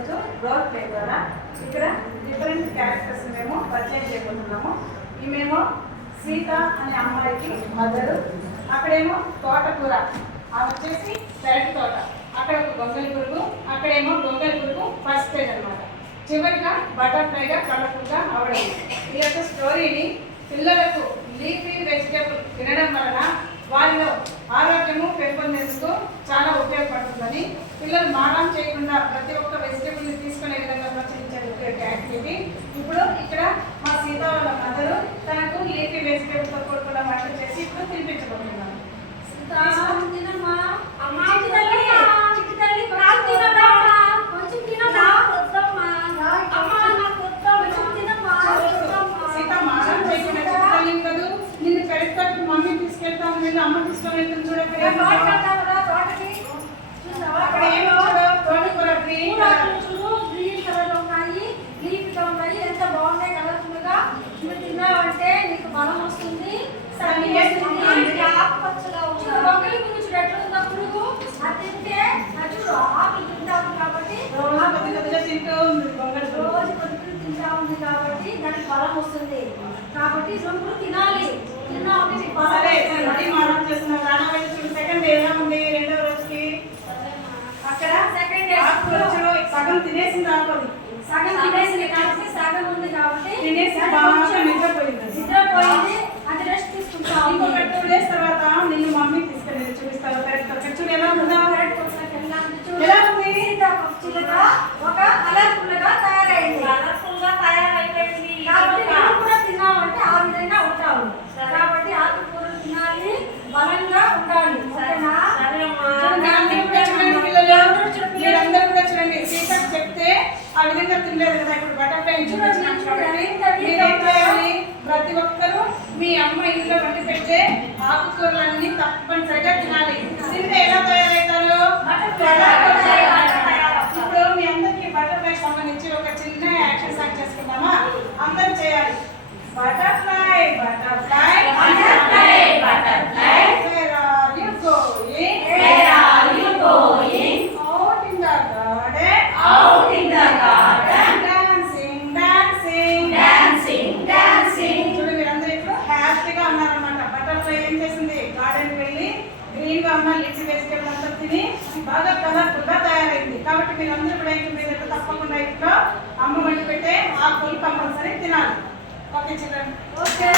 ఈరోజు role play ద్వారా ఇక్కడ డిఫరెంట్ క్యారెక్టర్స్ మేము పరిచయం చేయబోతున్నాము. ఈమెమో సీత అనే అమ్మాయికి మదరు, అక్కడేమో తోటకూర, అది వచ్చేసి పెరటి తోట, అక్కడ ఒక గొంగలి పురుగు, అక్కడేమో గొంగలి పురుగు ఫస్ట్ స్టేజ్ అనమాట. చివరిగా బటర్ఫ్లైగా కలర్ఫుల్గా అవడం. ఈ యొక్క స్టోరీని పిల్లలకు లీఫీ వెజిటేబుల్ తినడం వలన వారిలో ఆరోగ్యము పెంపొందేందుకు చాలా ఉపయోగపడుతుందని, పిల్లలు మారం చేయకుండా ప్రతి ఒక్క వెజిటేబుల్ని తీసుకునే విధంగా ప్రోత్సహించే యాక్టివిటీ. ఇప్పుడు ఇక్కడ మా సీత వాళ్ళ మదరు తనకు లీఫీ వెజిటేబుల్తో కూడుకున్న వంట చేసి ఇప్పుడు తినిపించబోతున్నాను. నిన్ను పెడతానికి మమ్మీ తీసుకెళ్తాను, నిన్ను అమ్మ తీసుకొని వెళ్తాను. చూడండి అక్కడ ఏమో తోటకూర గ్రీన్ కలర్ ఉన్నాయి, లీఫ్ గా ఉన్నాయి, ఎంత బాగున్నాయి కలర్ఫుల్ గా. నువ్వు తిన్నావంటే నీకు బలం వస్తుంది. బొంగలి పురుగు చూడు ఎట్లా ఉందా పురుగు, అది తింటే చూడు ఆకులు తింటాము కాబట్టి రోజు కొద్దిగా తింటా ఉంది కాబట్టి దానికి బలం వస్తుంది. కాబట్టి ఇప్పుడు తినాలి. తిన్నామంటే నీకు బలం చేస్తున్నాం. సెకండ్ ఎలా ఉంది? రెండవ రోజుకి అక్కడ సెకండ్ సగం తినేసింది, ఆడుకోండి సగం తినేసింది కాబట్టి సగం ఉంది కాబట్టి తినేసి బాగా నిద్రపోయింది. అది రెస్ట్ తీసుకుంటాం. ఇంకొక 2 days తర్వాత నిన్ను మమ్మీ తీసుకెళ్ళి చూపిస్తారు. చూడు ఎలా ఉందా? ఎలా ఉంది? ఒక కలర్ఫుల్ గా తయారైంది. కాబట్టి నువ్వు కూడా తిన్నావంటే ఆ విధంగా ఉంటావు. కాబట్టి ఆకుకూరలు తినాలి, బలంగా ఉండాలి. ఓకేనా? మీరందరూ కూడా చూడండి, సీతకు చెప్తే ఆ విధంగా తినలేదు కదా. ఇప్పుడు బటర్ఫ్లై చూపించినాం కాబట్టి మీరేం చేయాలి? ప్రతి ఒక్కరూ మీ అమ్మ ఇంట్లో వండి పెట్టే ఆకుకూరలన్నీ తప్పనిసరిగా తినాలి. తింటే ఎలా తయారవుతారు? ఇప్పుడు మీ అందరికి బటర్ఫ్లై సంబంధించి ఒక చిన్న యాక్షన్ సాంగ్ చేసుకుందామా? అందరూ చేయాలి. Butterfly butterfly butterfly butterfly where are you going? Where are you going? Out in the garden. Out in the garden. Dancing dancing dancing dancing. చూడండి మీరందరూ ఇప్పుడు హ్యాపీగా ఉన్నారన్నమాట. బటర్ఫ్లై ఏం చేసింది? గార్డెన్కి వెళ్ళి గ్రీన్ గా ఉన్న లిఫీ వెజిటేబుల్ అంతా తిని బాగా కలర్ఫుల్ గా తయారైంది. కాబట్టి మీరందరూ కూడా మీరు తప్పకుండా ఇంట్లో అమ్మ వండి పెట్టే ఆకుకూరలు కంపల్సరీ తినాలి. Okay children. ఓకే.